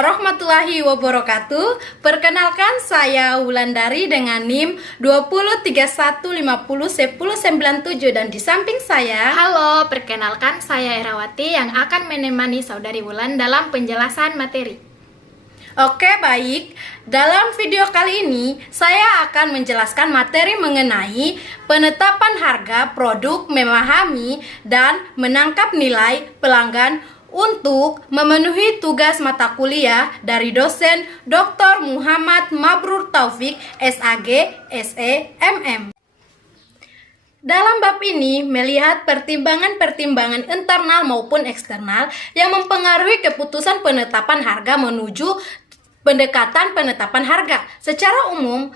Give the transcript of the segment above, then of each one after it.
warahmatullahi wabarakatuh. Perkenalkan, saya Wulandari dengan NIM 2031501097 dan di samping saya. Halo, perkenalkan saya Erawati yang akan menemani saudari Wulan dalam penjelasan materi. Oke, baik. Dalam video kali ini, saya akan menjelaskan materi mengenai penetapan harga produk, memahami dan menangkap nilai pelanggan untuk memenuhi tugas mata kuliah dari dosen Dr. Muhammad Mabrur Taufik, SAG, SE, MM. Dalam bab ini, melihat pertimbangan-pertimbangan internal maupun eksternal yang mempengaruhi keputusan penetapan harga menuju pendekatan penetapan harga secara umum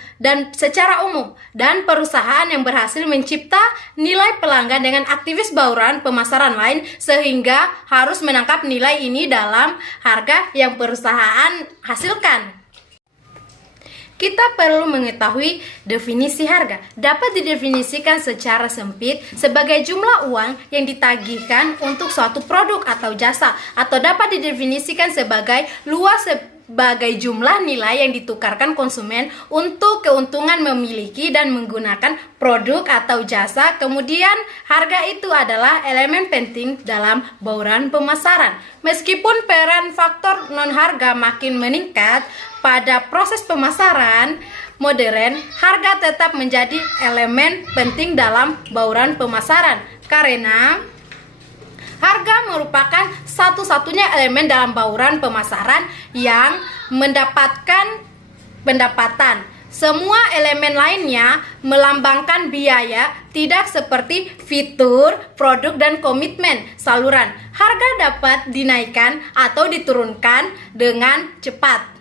dan perusahaan yang berhasil mencipta nilai pelanggan dengan aktivis bauran pemasaran lain sehingga harus menangkap nilai ini dalam harga yang perusahaan hasilkan. Kita perlu mengetahui definisi harga. Dapat didefinisikan secara sempit sebagai jumlah uang yang ditagihkan untuk suatu produk atau jasa, atau dapat didefinisikan sebagai luas sebagai jumlah nilai yang ditukarkan konsumen untuk keuntungan memiliki dan menggunakan produk atau jasa. Kemudian, harga itu adalah elemen penting dalam bauran pemasaran. Meskipun peran faktor non-harga makin meningkat pada proses pemasaran modern, harga tetap menjadi elemen penting dalam bauran pemasaran karena harga merupakan satu-satunya elemen dalam bauran pemasaran yang mendapatkan pendapatan. Semua elemen lainnya melambangkan biaya, tidak seperti fitur, produk, dan komitmen saluran. Harga dapat dinaikkan atau diturunkan dengan cepat.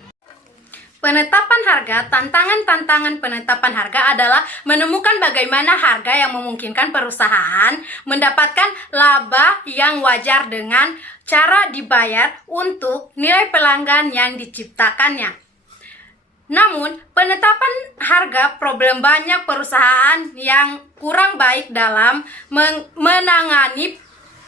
Penetapan harga, tantangan penetapan harga adalah menemukan bagaimana harga yang memungkinkan perusahaan mendapatkan laba yang wajar dengan cara dibayar untuk nilai pelanggan yang diciptakannya. Namun, penetapan harga problem banyak perusahaan yang kurang baik dalam menangani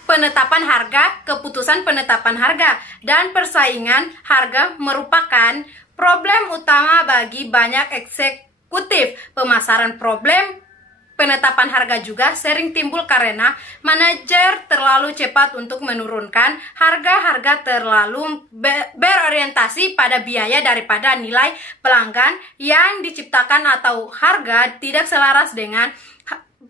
penetapan harga, keputusan penetapan harga, dan persaingan harga merupakan problem utama bagi banyak eksekutif pemasaran. Problem penetapan harga juga sering timbul karena manajer terlalu cepat untuk menurunkan harga terlalu berorientasi pada biaya daripada nilai pelanggan yang diciptakan, atau harga tidak selaras dengan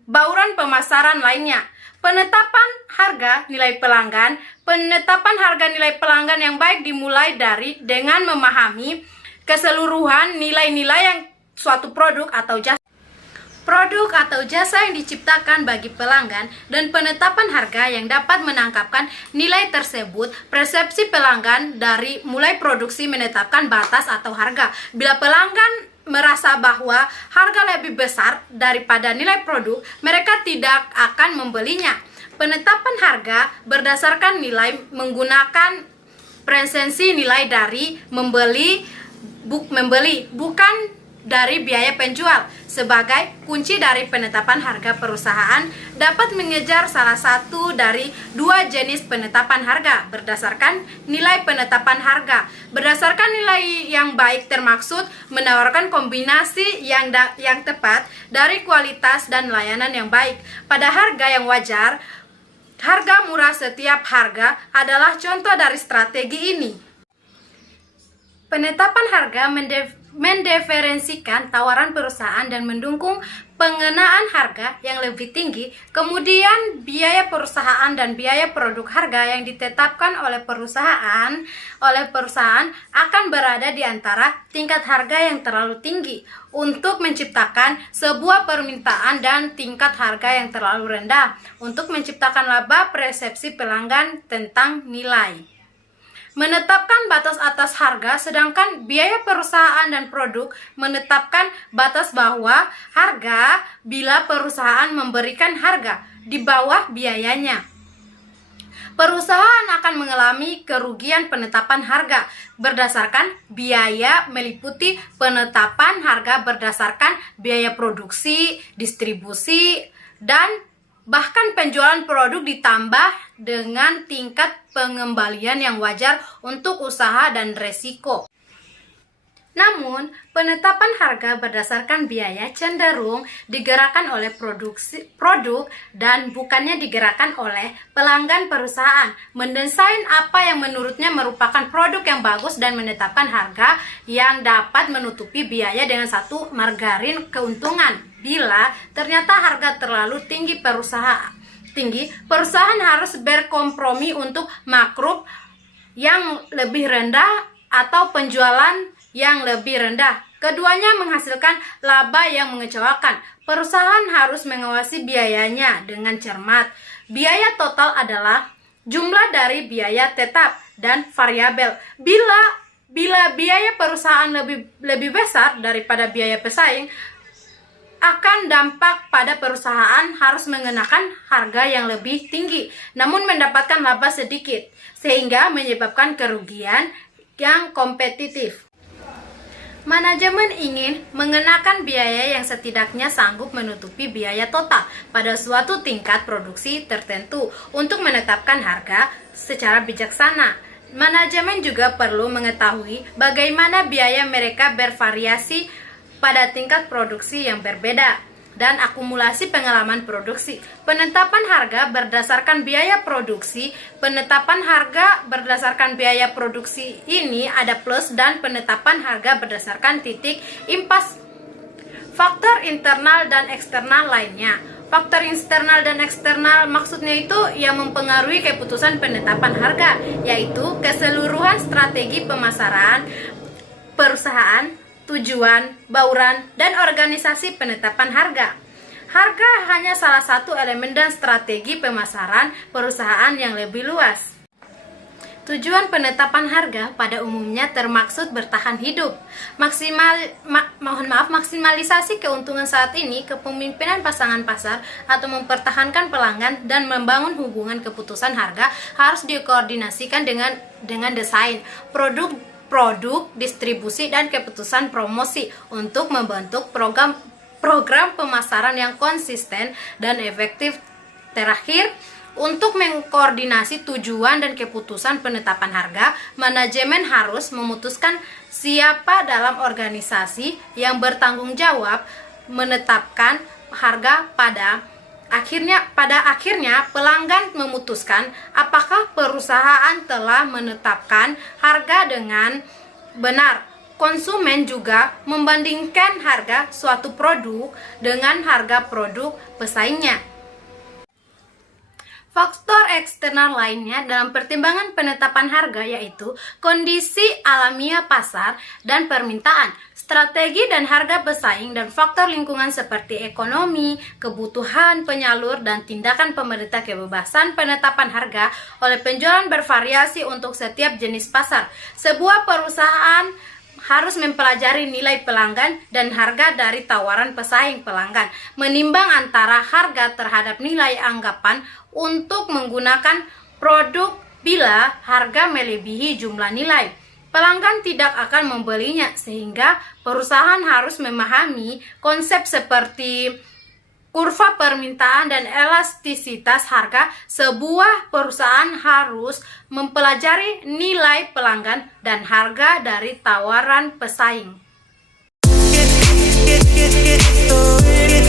bauran pemasaran lainnya. Penetapan harga nilai pelanggan yang baik dimulai dengan memahami keseluruhan nilai-nilai yang suatu produk atau jasa yang diciptakan bagi pelanggan, dan penetapan harga yang dapat menangkapkan nilai tersebut. Persepsi pelanggan dari mulai produksi menetapkan batas atau harga. Bila pelanggan merasa bahwa harga lebih besar daripada nilai produk, mereka tidak akan membelinya. Penetapan harga berdasarkan nilai menggunakan presensi nilai dari membeli bukan dari biaya penjual sebagai kunci dari penetapan harga. Perusahaan dapat mengejar salah satu dari dua jenis penetapan harga berdasarkan nilai penetapan harga. Berdasarkan nilai yang baik termaksud menawarkan kombinasi yang tepat dari kualitas dan layanan yang baik pada harga yang wajar. Harga murah setiap harga adalah contoh dari strategi ini. Penetapan harga mendiferensikan tawaran perusahaan dan mendukung pengenaan harga yang lebih tinggi. Kemudian biaya perusahaan dan biaya produk. Harga yang ditetapkan oleh perusahaan akan berada di antara tingkat harga yang terlalu tinggi untuk menciptakan sebuah permintaan dan tingkat harga yang terlalu rendah untuk menciptakan laba. Persepsi pelanggan tentang nilai menetapkan batas atas harga, sedangkan biaya perusahaan dan produk menetapkan batas bawah harga bila perusahaan memberikan harga di bawah biayanya. Perusahaan akan mengalami kerugian. Penetapan harga berdasarkan biaya meliputi penetapan harga berdasarkan biaya produksi, distribusi, dan Bahkan penjualan produk ditambah dengan tingkat pengembalian yang wajar untuk usaha dan resiko. Namun, penetapan harga berdasarkan biaya cenderung digerakkan oleh produk dan bukannya digerakkan oleh pelanggan perusahaan. Mendesain apa yang menurutnya merupakan produk yang bagus dan menetapkan harga yang dapat menutupi biaya dengan satu margarin keuntungan. Bila ternyata harga terlalu tinggi, perusahaan harus berkompromi untuk makruh yang lebih rendah atau penjualan yang lebih rendah. Keduanya menghasilkan laba yang mengecewakan. Perusahaan harus mengawasi biayanya dengan cermat. Biaya total adalah jumlah dari biaya tetap dan variabel. Bila biaya perusahaan lebih besar daripada biaya pesaing, akan dampak pada perusahaan harus mengenakan harga yang lebih tinggi, namun mendapatkan laba sedikit, sehingga menyebabkan kerugian yang kompetitif. Manajemen ingin mengenakan biaya yang setidaknya sanggup menutupi biaya total pada suatu tingkat produksi tertentu untuk menetapkan harga secara bijaksana. Manajemen juga perlu mengetahui bagaimana biaya mereka bervariasi pada tingkat produksi yang berbeda dan akumulasi pengalaman produksi. Penetapan harga berdasarkan biaya produksi. Penetapan harga berdasarkan biaya produksi ini ada plus dan penetapan harga berdasarkan titik impas. Faktor internal dan eksternal lainnya. Faktor internal dan eksternal maksudnya itu yang mempengaruhi keputusan penetapan harga, yaitu keseluruhan strategi pemasaran perusahaan, tujuan, bauran, dan organisasi penetapan harga. Harga hanya salah satu elemen dan strategi pemasaran perusahaan yang lebih luas. Tujuan penetapan harga pada umumnya termaksud bertahan hidup. Maksimalisasi keuntungan saat ini, kepemimpinan pasangan pasar, atau mempertahankan pelanggan dan membangun hubungan keputusan harga harus dikoordinasikan dengan desain, produk, distribusi, dan keputusan promosi untuk membentuk program pemasaran yang konsisten dan efektif. Terakhir, untuk mengkoordinasi tujuan dan keputusan penetapan harga, manajemen harus memutuskan siapa dalam organisasi yang bertanggung jawab menetapkan harga. Pada akhirnya pelanggan memutuskan apakah perusahaan telah menetapkan harga dengan benar. Konsumen juga membandingkan harga suatu produk dengan harga produk pesaingnya. Faktor eksternal lainnya dalam pertimbangan penetapan harga yaitu kondisi alamiah pasar dan permintaan, strategi dan harga pesaing, dan faktor lingkungan seperti ekonomi, kebutuhan penyalur, dan tindakan pemerintah. Kebebasan penetapan harga oleh penjualan bervariasi untuk setiap jenis pasar. Sebuah perusahaan harus mempelajari nilai pelanggan dan harga dari tawaran pesaing pelanggan, menimbang antara harga terhadap nilai anggapan untuk menggunakan produk. Bila harga melebihi jumlah nilai, pelanggan tidak akan membelinya, sehingga perusahaan harus memahami konsep seperti kurva permintaan dan elastisitas harga. Sebuah perusahaan harus mempelajari nilai pelanggan dan harga dari tawaran pesaing.